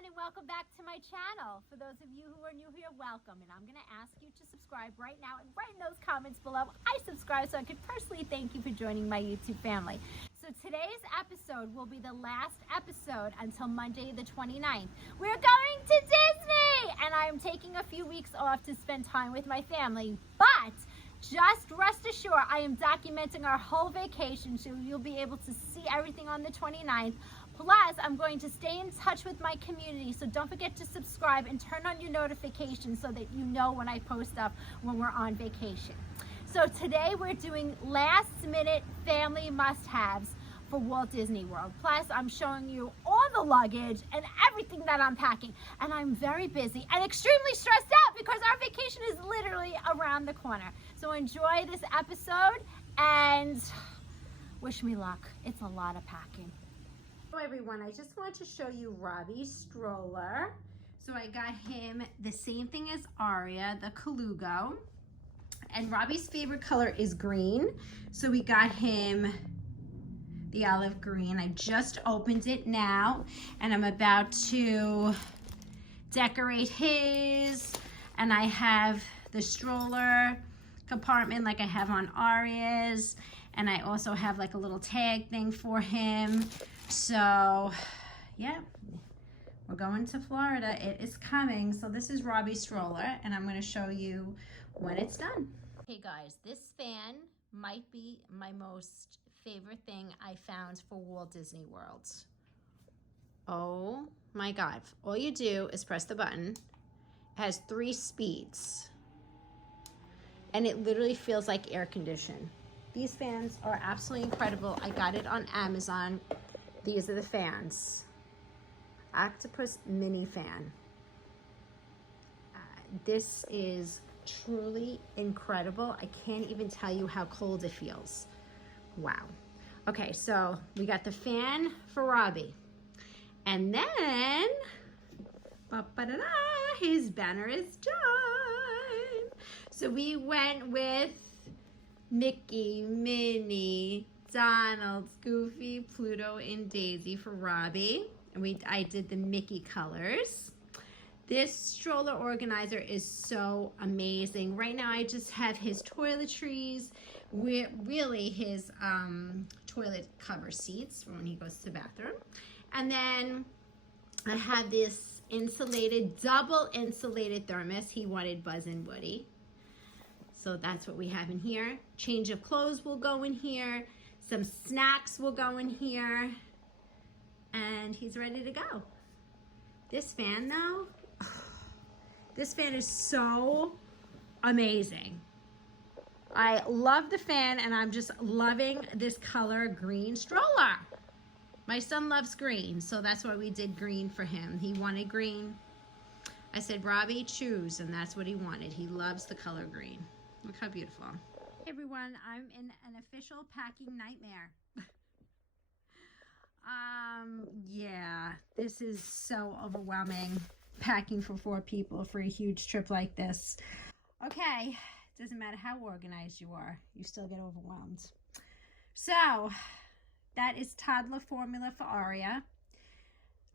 everyone, and welcome back to my channel. For those of you who are new here, welcome. And I'm going to ask you to subscribe right now and write in those comments below, I subscribe, so I could personally thank you for joining my YouTube family. So today's episode will be the last episode until Monday the 29th. We're going to Disney! And I'm taking a few weeks off to spend time with my family, but just rest assured, I am documenting our whole vacation, so you'll be able to see everything on the 29th. Plus, I'm going to stay in touch with my community, so don't forget to subscribe and turn on your notifications so that you know when I post up when we're on vacation. So today we're doing last minute family must-haves for Walt Disney World. Plus, I'm showing you all the luggage and everything that I'm packing. And I'm very busy and extremely stressed out because our vacation is literally around the corner. So enjoy this episode and wish me luck. It's a lot of packing. Hello everyone, I just want to show you Robbie's stroller. So I got him the same thing as Aria, the Colugo. And Robbie's favorite color is green. So we got him the olive green. I just opened it now and I'm about to decorate his, and I have the stroller compartment like I have on Aria's, and I also have like a little tag thing for him. So yeah, we're going to Florida. It is coming. So this is Robbie's stroller and I'm going to show you when it's done. Hey guys, this fan might be my most favorite thing I found for Walt Disney World. Oh my God. All you do is press the button. It has 3 speeds. And it literally feels like air conditioned. These fans are absolutely incredible. I got it on Amazon. These are the fans. Octopus mini fan. This is truly incredible. I can't even tell you how cold it feels. Wow. Okay, so we got the fan for Robbie. And then, his banner is done. So we went with Mickey, Minnie, Donald, Goofy, Pluto, and Daisy for Robbie. And I did the Mickey colors. This stroller organizer is so amazing. Right now I just have his toiletries, really his toilet cover seats for when he goes to the bathroom. And then I have this double insulated thermos. He wanted Buzz and Woody. So that's what we have in here. Change of clothes will go in here. Some snacks will go in here. And he's ready to go. This fan though, this fan is so amazing. I love the fan and I'm just loving this color green stroller. My son loves green, so that's why we did green for him. He wanted green. I said, Robbie, choose, and that's what he wanted. He loves the color green. Look how beautiful. Hey everyone, I'm in an official packing nightmare. Yeah, this is so overwhelming. Packing for 4 people for a huge trip like this. Okay, doesn't matter how organized you are, you still get overwhelmed. So that is toddler formula for Aria.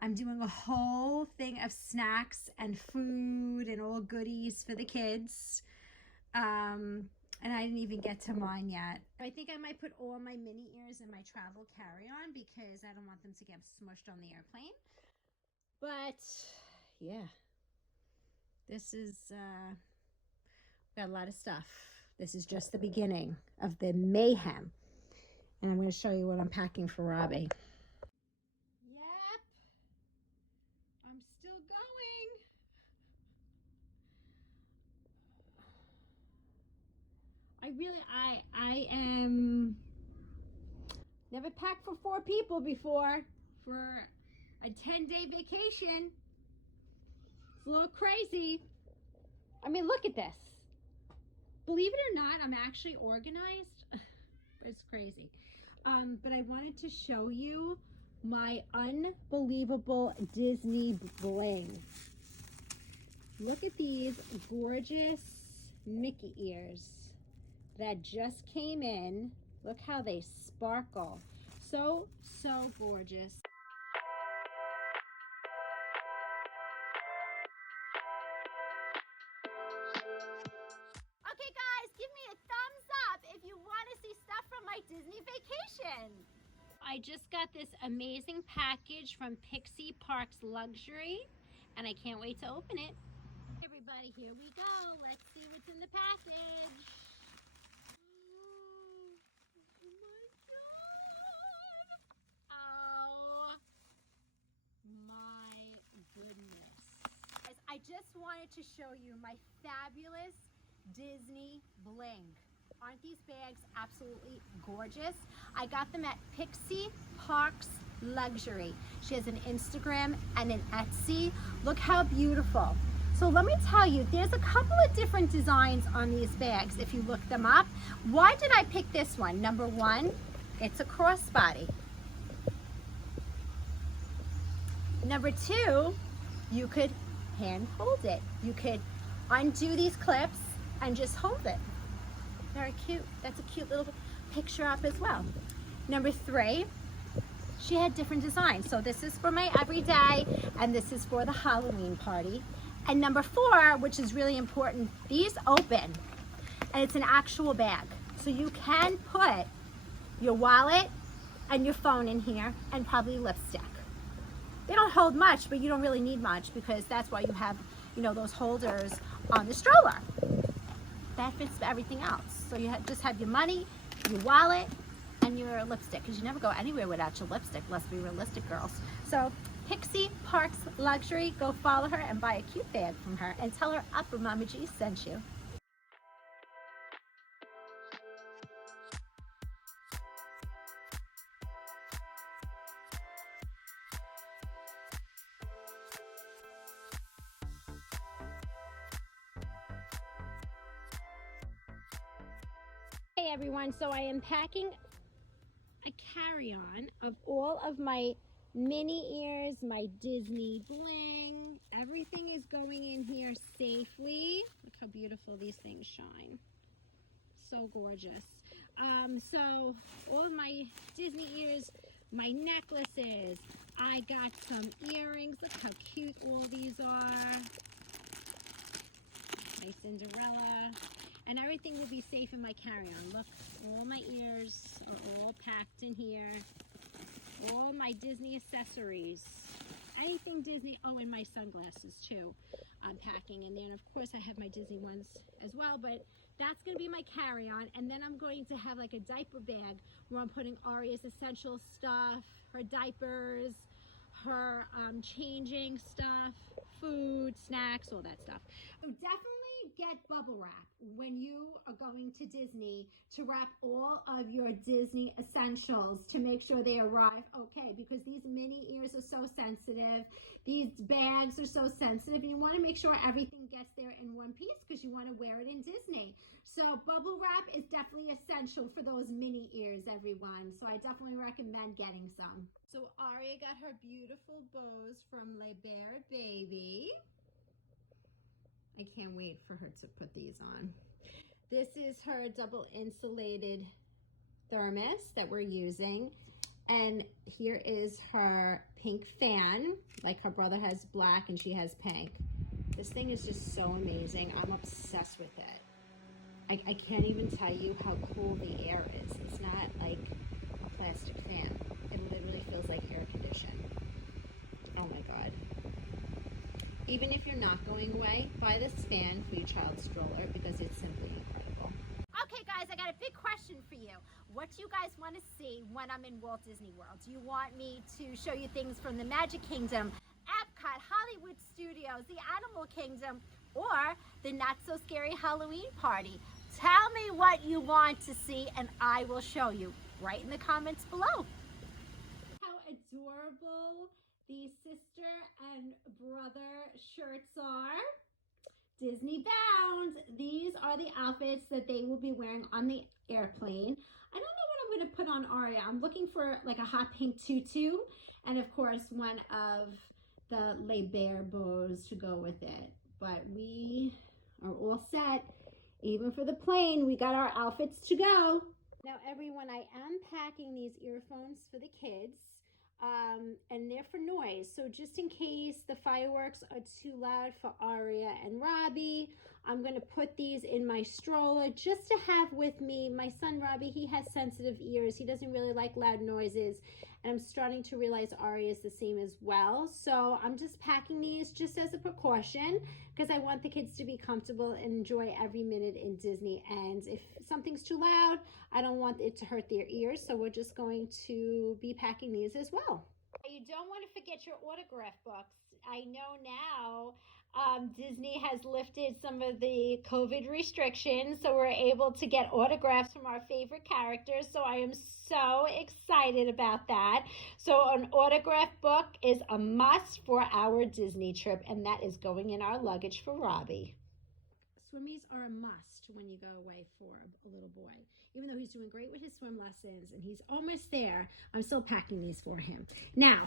I'm doing a whole thing of snacks and food and all goodies for the kids. And I didn't even get to mine yet. I think I might put all my mini ears in my travel carry-on because I don't want them to get smushed on the airplane. But yeah, this is, got a lot of stuff. This is just the beginning of the mayhem. And I'm going to show you what I'm packing for Robbie. Yep, I'm still going. I am never packed for 4 people before for a 10-day vacation. It's a little crazy. I mean, look at this. Believe it or not, I'm actually organized. It's crazy. But I wanted to show you my unbelievable Disney bling. Look at these gorgeous Mickey ears that just came in. Look how they sparkle. So gorgeous. my Disney vacation. I just got this amazing package from Pixie Parks Luxury, and I can't wait to open it. Everybody, here we go. Let's see what's in the package. Oh my goodness. I just wanted to show you my fabulous Disney bling. Aren't these bags absolutely gorgeous? I got them at Pixie Parks Luxury. She has an Instagram and an Etsy. Look how beautiful. So let me tell you, there's a couple of different designs on these bags if you look them up. Why did I pick this one? Number one, it's a crossbody. Number two, you could hand hold it. You could undo these clips and just hold it. Very cute. That's a cute little picture up as well. Number three, she had different designs. So this is for my everyday, and this is for the Halloween party. And number four, which is really important, these open, and it's an actual bag. So you can put your wallet and your phone in here, and probably lipstick. They don't hold much, but you don't really need much, because that's why you have, you know, those holders on the stroller. That fits for everything else. So you just have your money, your wallet, and your lipstick, because you never go anywhere without your lipstick. Let's be realistic, girls. So Pixie Parks Luxury, go follow her and buy a cute bag from her, and tell her Upper Mama G sent you. Hey everyone, so I am packing a carry-on of all of my mini ears, my Disney bling. Everything is going in here safely. Look how beautiful these things shine. So gorgeous. So all of my Disney ears, my necklaces. I got some earrings. Look how cute all these are. My Cinderella. And everything will be safe in my carry-on. Look, all my ears are all packed in here. All my Disney accessories. Anything Disney. Oh, and my sunglasses too. I'm packing in there. And of course I have my Disney ones as well, but that's going to be my carry-on. And then I'm going to have like a diaper bag where I'm putting Aria's essential stuff, her diapers, her changing stuff, food, snacks, all that stuff. So definitely get bubble wrap when you are going to Disney, to wrap all of your Disney essentials to make sure they arrive okay, because these mini ears are so sensitive, these bags are so sensitive, and you want to make sure everything gets there in one piece because you want to wear it in Disney. So bubble wrap is definitely essential for those mini ears, everyone. So I definitely recommend getting some. So Aria got her beautiful bows from Le Bear Baby. I can't wait for her to put these on. This is her double insulated thermos that we're using. And here is her pink fan. Like her brother has black and she has pink. This thing is just so amazing. I'm obsessed with it. I can't even tell you how cool the air is. It's not like a plastic fan. It literally feels like air conditioned. Oh my God. Even if you're not going away, buy this fan for your child's stroller because it's simply incredible. Okay guys, I got a big question for you. What do you guys want to see when I'm in Walt Disney World? Do you want me to show you things from the Magic Kingdom, Epcot, Hollywood Studios, the Animal Kingdom, or the Not So Scary Halloween Party? Tell me what you want to see and I will show you right in the comments below. How adorable these sister and brother shirts are. Disney bound. These are the outfits that they will be wearing on the airplane. I don't know what I'm going to put on Aria. I'm looking for like a hot pink tutu, and of course one of the Le Bear bows to go with it. But we are all set. Even for the plane, we got our outfits to go. Now everyone, I am packing these earphones for the kids. and they're for noise. So just in case the fireworks are too loud for Aria and Robbie, I'm going to put these in my stroller just to have with me. My son Robbie, he has sensitive ears. He doesn't really like loud noises. And I'm starting to realize Aria is the same as well. So I'm just packing these just as a precaution because I want the kids to be comfortable and enjoy every minute in Disney. And if something's too loud, I don't want it to hurt their ears. So we're just going to be packing these as well. You don't want to forget your autograph books. I know now Disney has lifted some of the COVID restrictions, so we're able to get autographs from our favorite characters. So I am so excited about that. So an autograph book is a must for our Disney trip, and that is going in our luggage for Robbie. Swimmies are a must when you go away for a little boy. Even though he's doing great with his swim lessons and he's almost there, I'm still packing these for him. Now,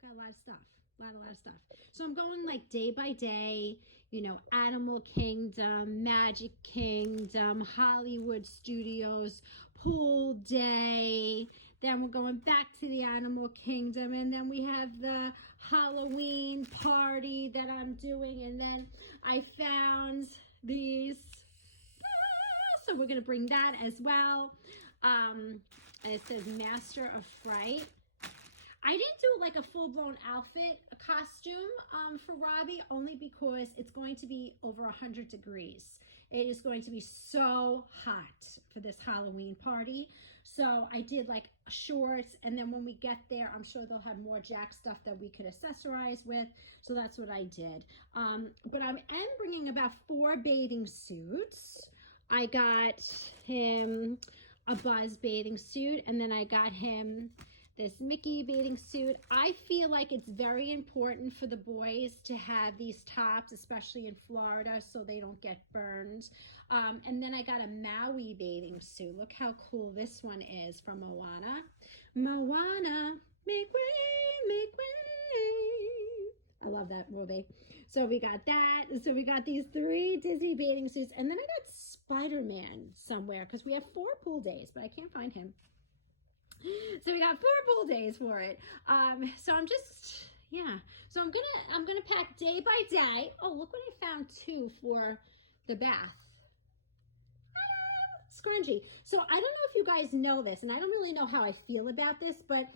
got a lot of stuff. A lot of stuff. So I'm going like day by day, you know, Animal Kingdom, Magic Kingdom, Hollywood Studios, pool day. Then we're going back to the Animal Kingdom, and then we have the Halloween party that I'm doing, and then I found these. So we're going to bring that as well. It says Master of Fright. I didn't do like a full-blown outfit, a costume for Robbie, only because it's going to be over 100 degrees. It is going to be so hot for this Halloween party. So I did like shorts, and then when we get there, I'm sure they'll have more Jack stuff that we could accessorize with. So that's what I did. But I am bringing about 4 bathing suits. I got him a Buzz bathing suit, and then I got him this Mickey bathing suit. I feel like it's very important for the boys to have these tops, especially in Florida, so they don't get burned. And then I got a Maui bathing suit. Look how cool this one is from Moana. Moana, make way, make way. I love that movie. So we got that. So we got these 3 Disney bathing suits. And then I got Spider-Man somewhere because we have 4 pool days, but I can't find him. So we got 4 pool days for it. So I'm just, yeah. So I'm gonna pack day by day. Oh, look what I found too for the bath. Scrunchie. So I don't know if you guys know this, and I don't really know how I feel about this, but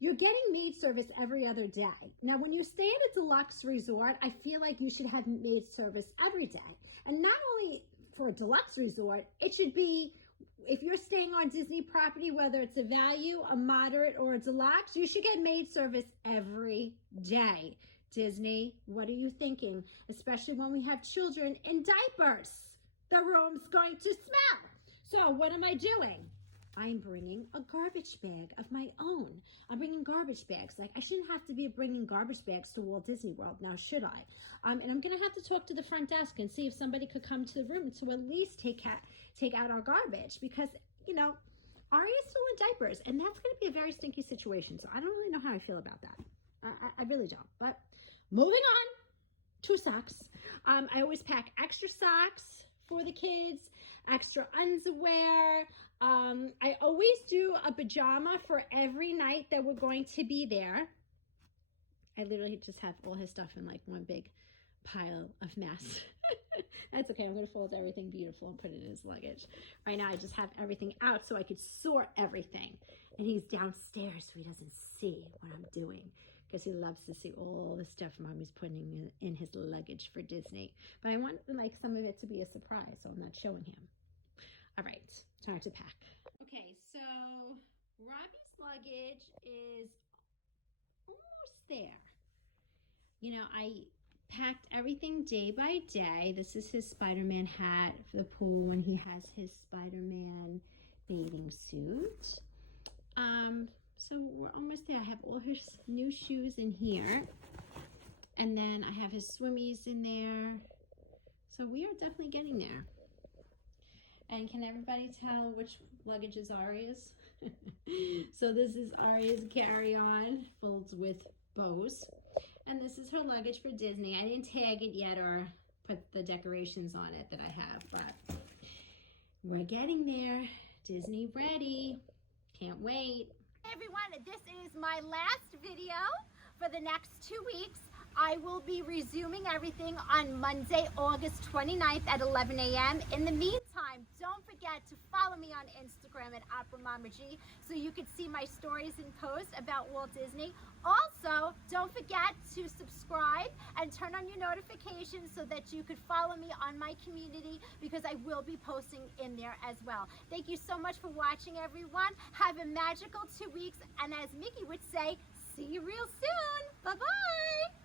you're getting maid service every other day. Now, when you stay at a deluxe resort, I feel like you should have maid service every day. And not only for a deluxe resort, it should be, if you're staying on Disney property, whether it's a value, a moderate, or a deluxe, you should get maid service every day. Disney, what are you thinking? Especially when we have children in diapers. The room's going to smell. So what am I doing? I'm bringing a garbage bag of my own. I'm bringing garbage bags. Like, I shouldn't have to be bringing garbage bags to Walt Disney World now, should I? And I'm going to have to talk to the front desk and see if somebody could come to the room to at least take out our garbage, because, you know, Aria's still in diapers, and that's going to be a very stinky situation. So I don't really know how I feel about that. I really don't. But moving on to socks. I always pack extra socks for the kids, extra underwear. I always do a pajama for every night that we're going to be there. I literally just have all his stuff in like one big pile of mess. That's okay. I'm going to fold everything beautiful and put it in his luggage. Right now I just have everything out so I could sort everything. And he's downstairs so he doesn't see what I'm doing, because he loves to see all the stuff Mommy's putting in his luggage for Disney. But I want like some of it to be a surprise, so I'm not showing him. All right, time to pack. Okay, so Robbie's luggage is almost there. You know, I packed everything day by day. This is his Spider-Man hat for the pool when he has his Spider-Man bathing suit. So we're almost there. I have all his new shoes in here. And then I have his swimmies in there. So we are definitely getting there. And can everybody tell which luggage is Aria's? So this is Aria's carry-on, folds with bows. And this is her luggage for Disney. I didn't tag it yet or put the decorations on it that I have, but we're getting there. Disney ready. Can't wait. Hey everyone, this is my last video for the next 2 weeks. I will be resuming everything on Monday, August 29th at 11 a.m. In the meantime, don't forget to follow me on Instagram at OperaMamaG so you can see my stories and posts about Walt Disney. Also, don't forget to subscribe and turn on your notifications so that you could follow me on my community, because I will be posting in there as well. Thank you so much for watching, everyone. Have a magical 2 weeks, and as Mickey would say, see you real soon. Bye-bye.